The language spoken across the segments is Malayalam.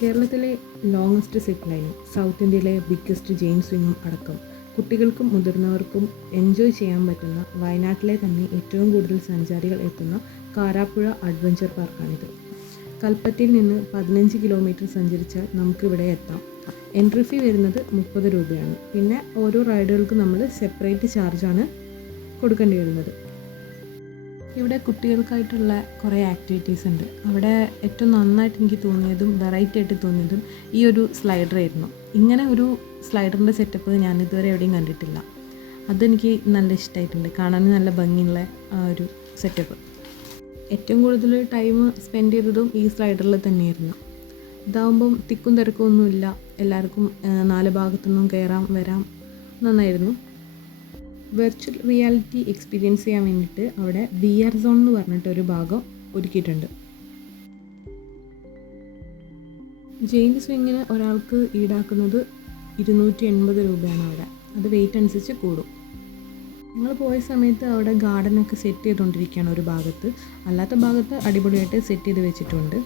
കേരളത്തിലെ ലോങ്ങസ്റ്റ് സിപ്പ് ലൈനും സൗത്ത് ഇന്ത്യയിലെ ബിഗ്ഗസ്റ്റ് ജെയിൻ സ്വിങ്ങും അടക്കം കുട്ടികൾക്കും മുതിർന്നവർക്കും എൻജോയ് ചെയ്യാൻ പറ്റുന്ന വയനാട്ടിലെ തന്നെ ഏറ്റവും കൂടുതൽ സഞ്ചാരികൾ എത്തുന്ന കാരാപ്പുഴ അഡ്വഞ്ചർ പാർക്കാണിത്. കൽപ്പറ്റയിൽ നിന്ന് 15 കിലോമീറ്റർ സഞ്ചരിച്ചാൽ നമുക്കിവിടെ എത്താം. എൻട്രി ഫീ വരുന്നത് 30 രൂപയാണ്. പിന്നെ ഓരോ റൈഡുകൾക്കും നമ്മൾ സെപ്പറേറ്റ് ചാർജാണ് കൊടുക്കേണ്ടി വരുന്നത്. ഇവിടെ കുട്ടികൾക്കായിട്ടുള്ള കുറേ ആക്ടിവിറ്റീസ് ഉണ്ട്. അവിടെ ഏറ്റവും നന്നായിട്ട് എനിക്ക് തോന്നിയതും വെറൈറ്റി ആയിട്ട് തോന്നിയതും ഈ ഒരു സ്ലൈഡറായിരുന്നു. ഇങ്ങനെ ഒരു സ്ലൈഡറിൻ്റെ സെറ്റപ്പ് ഞാൻ ഇതുവരെ എവിടെയും കണ്ടിട്ടില്ല. അതെനിക്ക് നല്ല ഇഷ്ടമായിട്ടുണ്ട്. കാണാൻ നല്ല ഭംഗിയുള്ള ഒരു സെറ്റപ്പ്. ഏറ്റവും കൂടുതൽ ടൈം സ്പെൻഡ് ചെയ്തതും ഈ സ്ലൈഡറിൽ തന്നെയായിരുന്നു. ഇതാകുമ്പം തിക്കും തിരക്കും ഒന്നുമില്ല. എല്ലാവർക്കും 4 ഭാഗത്തുനിന്നും കയറാം വരാം. നന്നായിരുന്നു. വെർച്വൽ റിയാലിറ്റി എക്സ്പീരിയൻസ് ചെയ്യാൻ വേണ്ടിയിട്ട് അവിടെ VR സോൺ എന്ന് പറഞ്ഞിട്ടൊരു ഭാഗം ഒരുക്കിയിട്ടുണ്ട്. ജെയിൻ സ്വിങ്ങിന് ഒരാൾക്ക് ഈടാക്കുന്നത് 280 രൂപയാണ് അവിടെ. അത് വെയിറ്റ് അനുസരിച്ച് കൂടും. ഞങ്ങൾ പോയ സമയത്ത് അവിടെ ഗാർഡനൊക്കെ സെറ്റ് ചെയ്തുകൊണ്ടിരിക്കുകയാണ് ഒരു ഭാഗത്ത്. അല്ലാത്ത ഭാഗത്ത് അടിപൊളിയായിട്ട് സെറ്റ് ചെയ്ത് വെച്ചിട്ടുണ്ട്.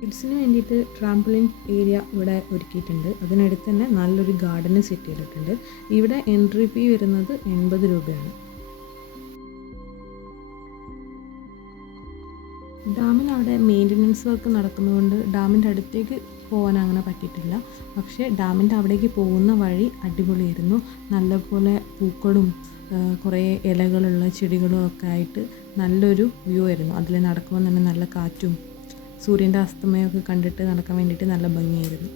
കിഡ്സിന് വേണ്ടിയിട്ട് ട്രാംപോളിൻ ഏരിയ ഇവിടെ ഒരുക്കിയിട്ടുണ്ട്. അതിനടുത്ത് തന്നെ നല്ലൊരു ഗാർഡന് സെറ്റ് ചെയ്തിട്ടുണ്ട്. ഇവിടെ എൻട്രി ഫീ വരുന്നത് 80 രൂപയാണ്. ഡാമിൽ അവിടെ മെയിൻ്റനൻസ് വർക്ക് നടക്കുന്നതുകൊണ്ട് ഡാമിൻ്റെ അടുത്തേക്ക് പോകാൻ അങ്ങനെ പറ്റിയിട്ടില്ല. പക്ഷേ ഡാമിൻ്റെ അവിടേക്ക് പോകുന്ന വഴി അടിപൊളിയായിരുന്നു. നല്ലപോലെ പൂക്കളും കുറേ ഇലകളുള്ള ചെടികളും ഒക്കെ ആയിട്ട് നല്ലൊരു വ്യൂ ആയിരുന്നു. അതിൽ നടക്കുമ്പോൾ തന്നെ നല്ല കാറ്റും സൂര്യൻ്റെ അസ്തമയമൊക്കെ കണ്ടിട്ട് നടക്കാൻ വേണ്ടിയിട്ട് നല്ല ഭംഗിയായിരുന്നു.